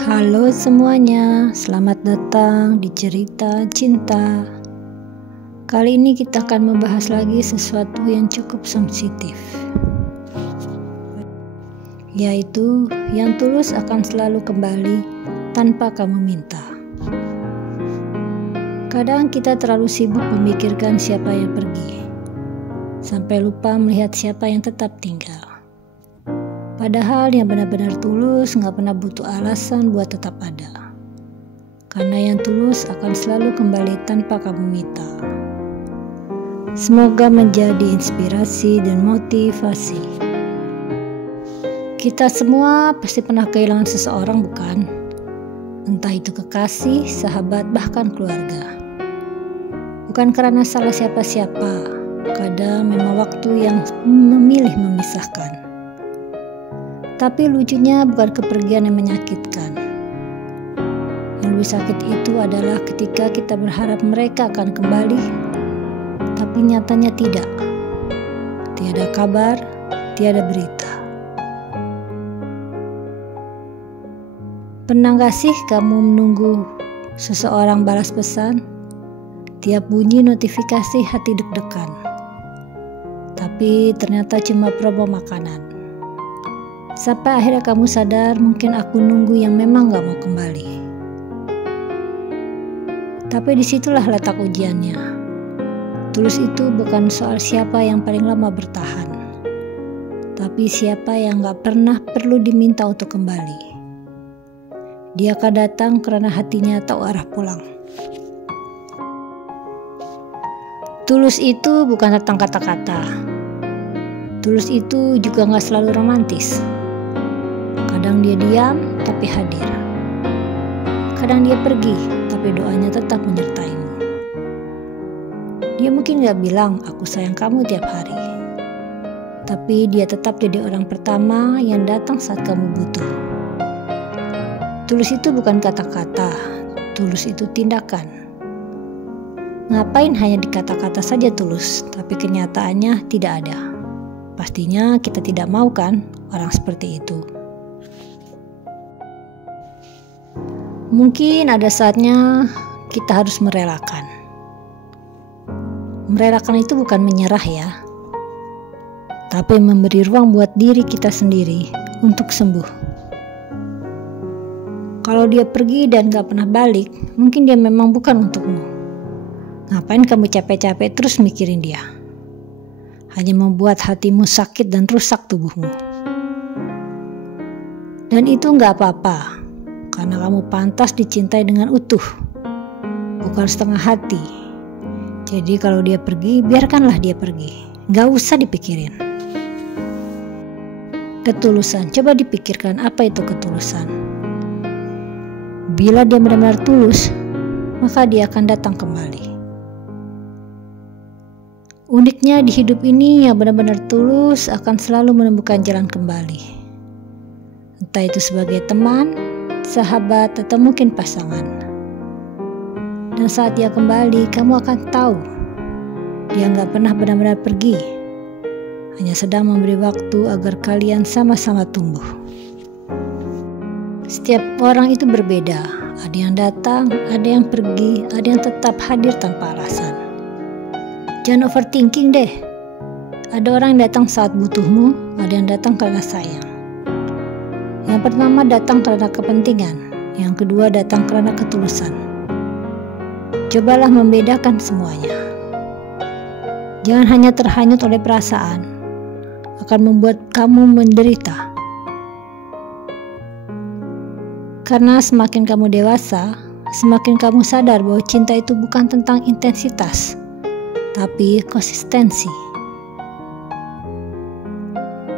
Halo semuanya, selamat datang di cerita cinta. Kali ini kita akan membahas lagi sesuatu yang cukup sensitif, yaitu yang tulus akan selalu kembali tanpa kamu minta. Kadang kita terlalu sibuk memikirkan siapa yang pergi, sampai lupa melihat siapa yang tetap tinggal. Padahal yang benar-benar tulus gak pernah butuh alasan buat tetap ada. Karena yang tulus akan selalu kembali tanpa kamu minta. Semoga menjadi inspirasi dan motivasi. Kita semua pasti pernah kehilangan seseorang, bukan? Entah itu kekasih, sahabat, bahkan keluarga. Bukan karena salah siapa-siapa. Kadang memang waktu yang memilih memisahkan. Tapi lucunya bukan kepergian yang menyakitkan. Yang lebih sakit itu adalah ketika kita berharap mereka akan kembali, tapi nyatanya tidak. Tiada kabar, tiada berita. Pernah gak sih kamu menunggu seseorang balas pesan? Tiap bunyi notifikasi hati deg-degan. Tapi ternyata cuma promo makanan. Sampai akhirnya kamu sadar mungkin aku nunggu yang memang gak mau kembali. Tapi disitulah letak ujiannya. Tulus itu bukan soal siapa yang paling lama bertahan, tapi siapa yang gak pernah perlu diminta untuk kembali. Dia akan datang karena hatinya tahu arah pulang. Tulus itu bukan tentang kata-kata. Tulus itu juga gak selalu romantis. Kadang dia diam tapi hadir. Kadang dia pergi tapi doanya tetap menyertaimu. Dia mungkin gak bilang aku sayang kamu tiap hari, tapi dia tetap jadi orang pertama yang datang saat kamu butuh. Tulus itu bukan kata-kata, tulus itu tindakan. Ngapain hanya di kata-kata saja tulus, tapi kenyataannya tidak ada. Pastinya kita tidak mau kan orang seperti itu. Mungkin ada saatnya kita harus merelakan. Merelakan itu bukan menyerah ya, tapi memberi ruang buat diri kita sendiri untuk sembuh. Kalau dia pergi dan gak pernah balik, mungkin dia memang bukan untukmu. Ngapain kamu capek-capek terus mikirin dia? Hanya membuat hatimu sakit dan rusak tubuhmu. Dan itu gak apa-apa. Karena kamu pantas dicintai dengan utuh, bukan setengah hati. Jadi kalau dia pergi, biarkanlah dia pergi. Gak usah dipikirin. Ketulusan, coba dipikirkan apa itu ketulusan. Bila dia benar-benar tulus, maka dia akan datang kembali. Uniknya di hidup ini yang benar-benar tulus akan selalu menemukan jalan kembali. Entah itu sebagai teman, sahabat, atau mungkin pasangan. Dan saat dia kembali, kamu akan tahu dia gak pernah benar-benar pergi, hanya sedang memberi waktu agar kalian sama-sama tumbuh. Setiap orang itu berbeda, ada yang datang, ada yang pergi, ada yang tetap hadir tanpa alasan. Jangan overthinking deh. Ada orang yang datang saat butuhmu, ada yang datang karena sayang. Yang pertama datang karena kepentingan, yang kedua datang karena ketulusan. Cobalah membedakan semuanya. Jangan hanya terhanyut oleh perasaan, akan membuat kamu menderita. Karena semakin kamu dewasa, semakin kamu sadar bahwa cinta itu bukan tentang intensitas, tapi konsistensi.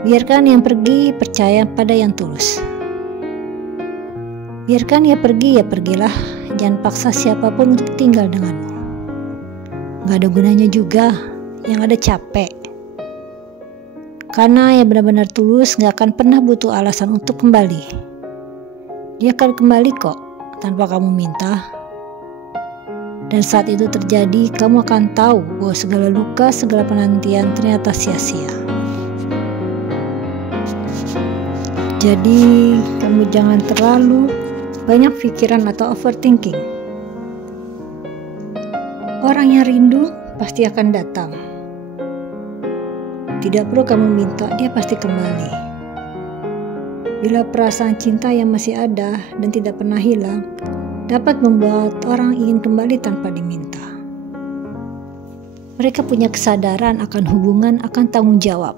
Biarkan yang pergi, percaya pada yang tulus. Biarkan ya pergi, ya pergilah. Jangan paksa siapapun untuk tinggal denganmu. Gak ada gunanya juga, yang ada capek. Karena yang benar-benar tulus gak akan pernah butuh alasan untuk kembali. Dia akan kembali kok, tanpa kamu minta. Dan saat itu terjadi, kamu akan tahu bahwa segala luka, segala penantian ternyata sia-sia. Jadi kamu jangan terlalu banyak pikiran atau overthinking. Orang yang rindu pasti akan datang. Tidak perlu kamu minta, dia pasti kembali. Bila perasaan cinta yang masih ada dan tidak pernah hilang dapat membuat orang ingin kembali tanpa diminta. Mereka punya kesadaran akan hubungan, akan tanggung jawab.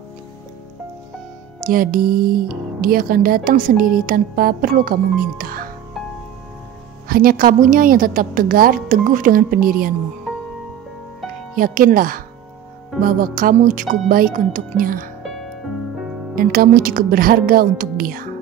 Jadi, dia akan datang sendiri tanpa perlu kamu minta. Hanya kamunya yang tetap tegar, teguh dengan pendirianmu. Yakinlah bahwa kamu cukup baik untuknya dan kamu cukup berharga untuk dia.